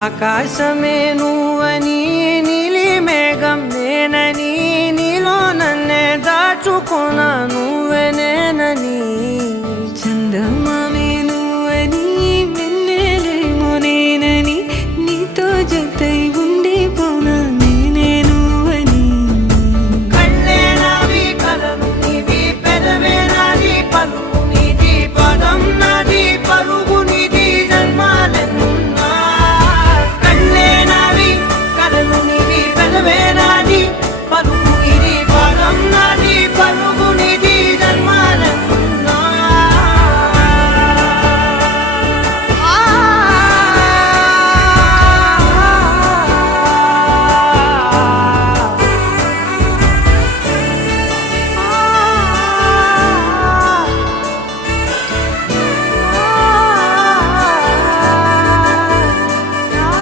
ఆకాశమే నువ్వని నీలి మేఘం నేనని నీలో నన్నే దాచుకున్నా నువ్వే నేనని చందమా